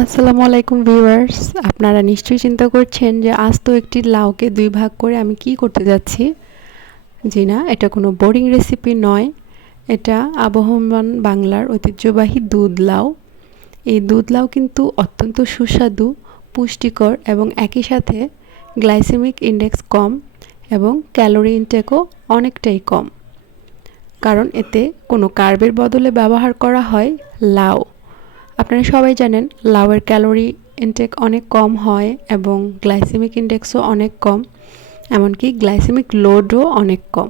আসসালামু আলাইকুম ভিউয়ার্স, আপনারা নিশ্চয়ই চিন্তা করছেন যে আজ তো একটি লাউকে দুই ভাগ করে আমি কি করতে যাচ্ছি। জি না, এটা কোনো বোরিং রেসিপি নয়। এটা আবহমান বাংলার ঐতিহ্যবাহী দুধ লাউ। এই দুধ লাউ কিন্তু অত্যন্ত সুস্বাদু, পুষ্টিকর এবং একই সাথে গ্লাইসেমিক ইন্ডেক্স কম এবং ক্যালোরি ইনটেকও অনেকটাই কম, কারণ এতে কোনো কার্বের বদলে ব্যবহার করা হয় লাউ। আপনারা সবাই জানেন লাউয়ের ক্যালোরি ইনটেক অনেক কম হয় এবং গ্লাইসেমিক ইন্ডেক্সও অনেক কম, এমনকি গ্লাইসেমিক লোডও অনেক কম।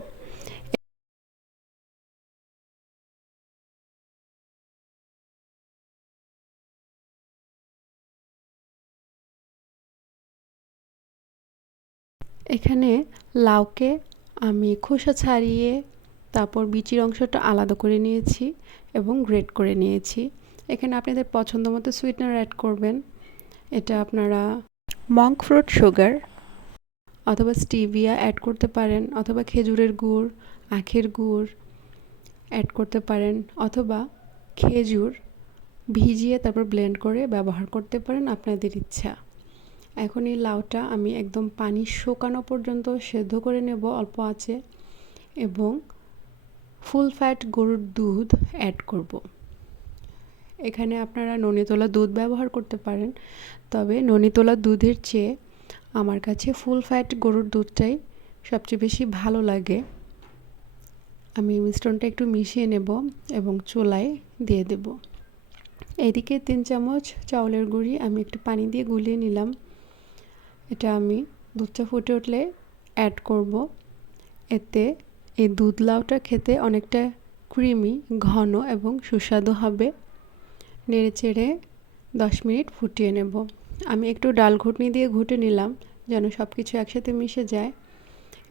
এখানে লাউকে আমি খোসা ছাড়িয়ে তারপর বিচির অংশটা আলাদা করে নিয়েছি এবং গ্রেট করে নিয়েছি। এখানে আপনাদের পছন্দ মতো সুইটনার অ্যাড করবেন। এটা আপনারা মঙ্ক ফ্রুট সুগার অথবা স্টিভিয়া অ্যাড করতে পারেন, অথবা খেজুরের গুড়, আখের গুড় অ্যাড করতে পারেন, অথবা খেজুর ভিজিয়ে তারপর ব্লেন্ড করে ব্যবহার করতে পারেন, আপনাদের ইচ্ছা। এখন এই লাউটা আমি একদম পানি শুকানো পর্যন্ত সেদ্ধ করে নেব অল্প আঁচে, এবং ফুল ফ্যাট গরুর দুধ অ্যাড করব। এখানে আপনারা ননি তোলা দুধ ব্যবহার করতে পারেন, তবে ননি তোলা দুধের চেয়ে আমার কাছে ফুল ফ্যাট গরুর দুধটাই সবচেয়ে বেশি ভালো লাগে। আমি মিশ্রণটা একটু মিশিয়ে নেব এবং চুলায় দিয়ে দেব। এদিকে 3 চামচ চাউলের গুঁড়ি আমি একটু পানি দিয়ে গুলিয়ে নিলাম। এটা আমি দুধটা ফুটে উঠলে অ্যাড করব। এতে এই দুধ লাউটা খেতে অনেকটা ক্রিমি, ঘন এবং সুস্বাদু হবে। নেড়েচেড়ে 10 মিনিট ফুটিয়ে নেব। আমি একটু ডাল ঘুটনি দিয়ে ঘুটে নিলাম যেন সব কিছু একসাথে মিশে যায়,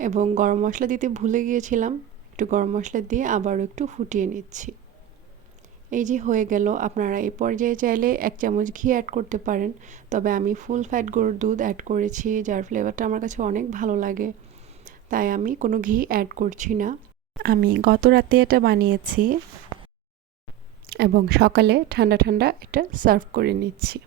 এবং গরম মশলা দিতে ভুলে গিয়েছিলাম, একটু গরম মশলা দিয়ে আবারও একটু ফুটিয়ে নিচ্ছি। এই যে হয়ে গেল। আপনারা এই পর্যায়ে চাইলে 1 চামচ ঘি অ্যাড করতে পারেন, তবে আমি ফুল ফ্যাট গরুর দুধ অ্যাড করেছি, যার ফ্লেভারটা আমার কাছে অনেক ভালো লাগে, তাই আমি কোনো ঘি অ্যাড করছি না। আমি গত রাতে এটা বানিয়েছি এবং সকালে ঠান্ডা ঠান্ডা এটা সার্ভ করে নিচ্ছি।